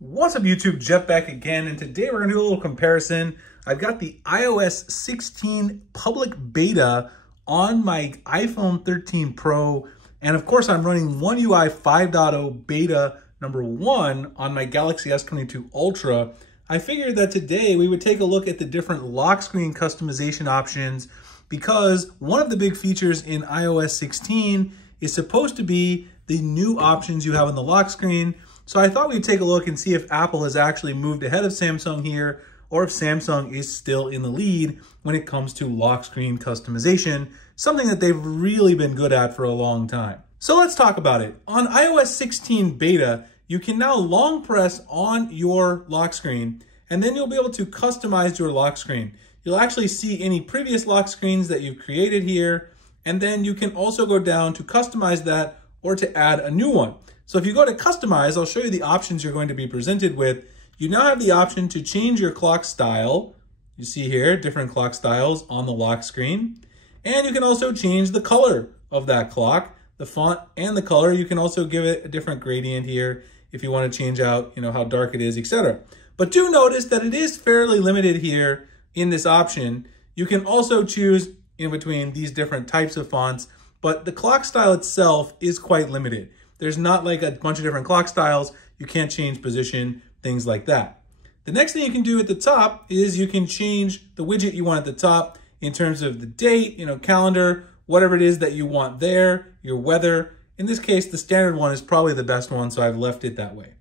What's up YouTube, Jeff back again, and today we're gonna do a little comparison. I've got the iOS 16 public beta on my iPhone 13 Pro, and of course I'm running oneui 5.0 beta number 1 on my Galaxy S22 Ultra. I figured that today we would take a look at the different lock screen customization options because one of the big features in iOS 16 is supposed to be the new options you have on the lock screen. So I thought we'd take a look and see if Apple has actually moved ahead of Samsung here, or if Samsung is still in the lead when it comes to lock screen customization, something that they've really been good at for a long time. So let's talk about it. On iOS 16 beta, you can now long press on your lock screen, and then you'll be able to customize your lock screen. You'll actually see any previous lock screens that you've created here, and then you can also go down to customize that or to add a new one. So if you go to customize, I'll show you the options you're going to be presented with. You now have the option to change your clock style. You see here, different clock styles on the lock screen. And you can also change the color of that clock, the font and the color. You can also give it a different gradient here if you want to change out, how dark it is, etc. But do notice that it is fairly limited here in this option. You can also choose in between these different types of fonts, but the clock style itself is quite limited. There's not like a bunch of different clock styles. You can't change position, things like that. The next thing you can do at the top is you can change the widget you want at the top in terms of the date, calendar, whatever it is that you want there, your weather. In this case, the standard one is probably the best one, so I've left it that way.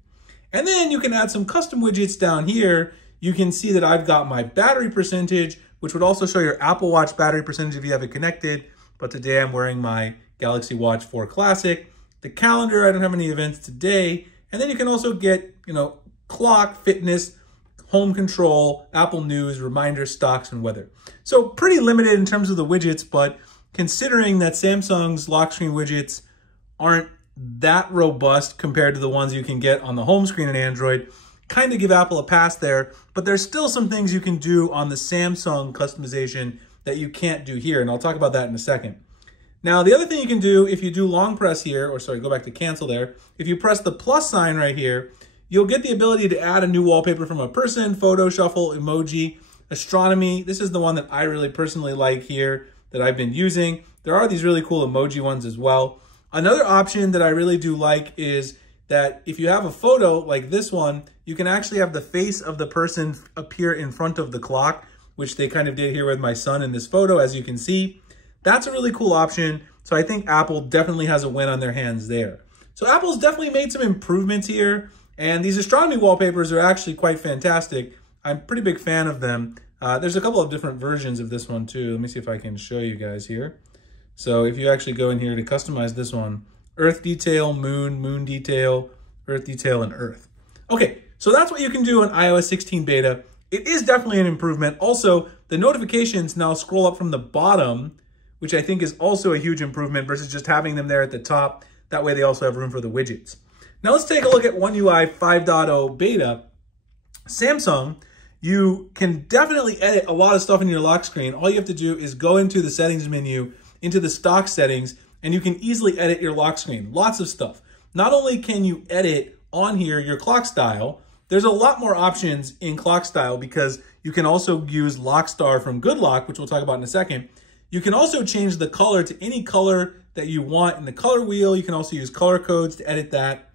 And then you can add some custom widgets down here. You can see that I've got my battery percentage, which would also show your Apple Watch battery percentage if you have it connected. But today I'm wearing my Galaxy Watch 4 Classic. The calendar, I don't have any events today. And then you can also get, clock, fitness, home control, Apple News, reminders, stocks, and weather. So pretty limited in terms of the widgets, but considering that Samsung's lock screen widgets aren't that robust compared to the ones you can get on the home screen in Android, kind of give Apple a pass there, but there's still some things you can do on the Samsung customization that you can't do here, and I'll talk about that in a second. Now, the other thing you can do if you do long press here, or sorry, go back to cancel there, if you press the plus sign right here, you'll get the ability to add a new wallpaper from a person, photo, shuffle, emoji, astronomy. This is the one that I really personally like here that I've been using. There are these really cool emoji ones as well. Another option that I really do like is that if you have a photo like this one, you can actually have the face of the person appear in front of the clock, which they kind of did here with my son in this photo, as you can see. That's a really cool option. So I think Apple definitely has a win on their hands there. So Apple's definitely made some improvements here. And these astronomy wallpapers are actually quite fantastic. I'm a pretty big fan of them. There's a couple of different versions of this one too. Let me see if I can show you guys here. So if you actually go in here to customize this one, Earth detail, moon detail, Earth detail, and Earth. Okay, so that's what you can do on iOS 16 beta. It is definitely an improvement. Also, the notifications now scroll up from the bottom, which I think is also a huge improvement versus just having them there at the top. That way they also have room for the widgets. Now let's take a look at oneui 5.0 beta. Samsung, you can definitely edit a lot of stuff in your lock screen. All you have to do is go into the settings menu, into the stock settings, and you can easily edit your lock screen. Lots of stuff. Not only can you edit on here your clock style, there's a lot more options in clock style because you can also use Lockstar from GoodLock, which we'll talk about in a second. You can also change the color to any color that you want in the color wheel. You can also use color codes to edit that.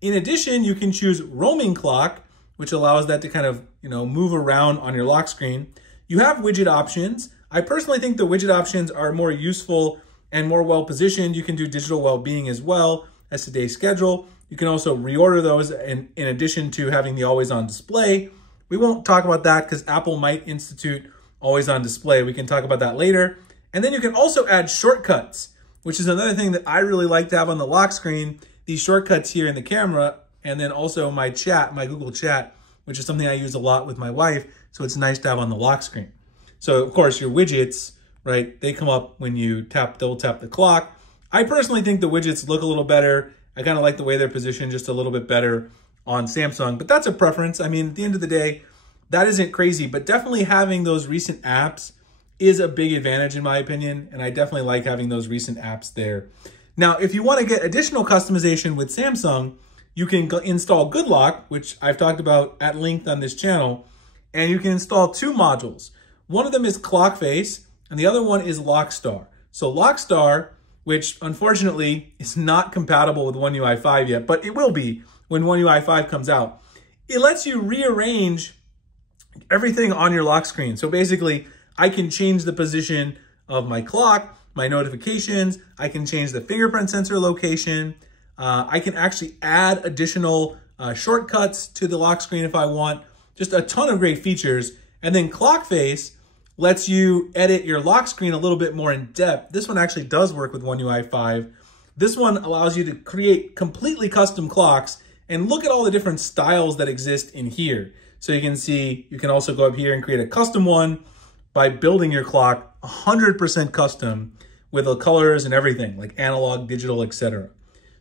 In addition, you can choose roaming clock, which allows that to kind of, move around on your lock screen. You have widget options. I personally think the widget options are more useful and more well-positioned. You can do digital well-being as well as today's schedule. You can also reorder those in addition to having the always-on display. We won't talk about that because Apple might institute always-on display. We can talk about that later. And then you can also add shortcuts, which is another thing that I really like to have on the lock screen. These shortcuts here in the camera, and then also my chat, my Google chat, which is something I use a lot with my wife. So it's nice to have on the lock screen. So of course your widgets, right? They come up when you double tap the clock. I personally think the widgets look a little better. I kind of like the way they're positioned just a little bit better on Samsung, but that's a preference. I mean, at the end of the day, that isn't crazy, but definitely having those recent apps is a big advantage in my opinion. And I definitely like having those recent apps there. Now, if you want to get additional customization with Samsung, you can install GoodLock, which I've talked about at length on this channel, and you can install two modules. One of them is ClockFace, and the other one is Lockstar. So Lockstar, which unfortunately is not compatible with One UI 5 yet, but it will be when One UI 5 comes out. It lets you rearrange everything on your lock screen. So basically, I can change the position of my clock, my notifications, I can change the fingerprint sensor location, I can actually add additional shortcuts to the lock screen if I want. Just a ton of great features. And then ClockFace lets you edit your lock screen a little bit more in depth. This one actually does work with One UI 5. This one allows you to create completely custom clocks and look at all the different styles that exist in here. So you can see, you can also go up here and create a custom one by building your clock 100% custom with the colors and everything, like analog, digital, etc.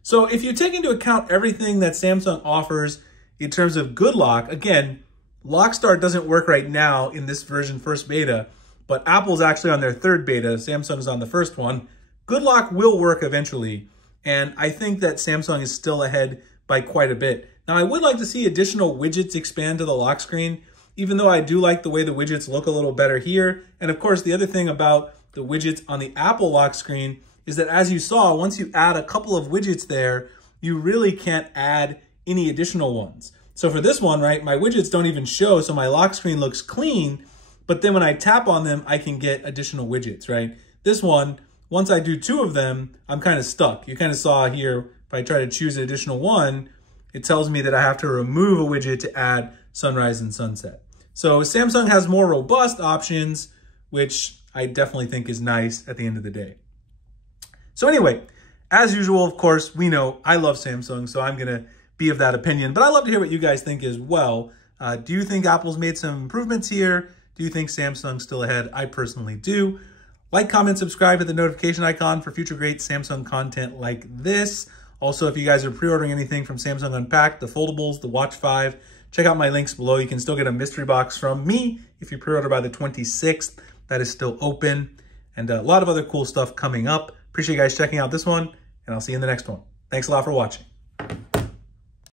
So if you take into account everything that Samsung offers in terms of GoodLock, again, Lockstar doesn't work right now in this version, first beta, but Apple's actually on their third beta, Samsung's on the first one. GoodLock will work eventually, and I think that Samsung is still ahead by quite a bit. Now, I would like to see additional widgets expand to the lock screen, even though I do like the way the widgets look a little better here. And of course, the other thing about the widgets on the Apple lock screen is that, as you saw, once you add a couple of widgets there, you really can't add any additional ones. So for this one, right, my widgets don't even show, so my lock screen looks clean, but then when I tap on them, I can get additional widgets, right? This one, once I do two of them, I'm kind of stuck. You kind of saw here, if I try to choose an additional one, it tells me that I have to remove a widget to add sunrise and sunset. So Samsung has more robust options, which I definitely think is nice at the end of the day. So anyway, as usual, of course, we know I love Samsung, so I'm going to be of that opinion. But I'd love to hear what you guys think as well. Do you think Apple's made some improvements here? Do you think Samsung's still ahead? I personally do. Like, comment, subscribe, hit the notification icon for future great Samsung content like this. Also, if you guys are pre-ordering anything from Samsung Unpacked, the foldables, the Watch 5, check out my links below. You can still get a mystery box from me if you pre-order by the 26th. That is still open. And a lot of other cool stuff coming up. Appreciate you guys checking out this one, and I'll see you in the next one. Thanks a lot for watching.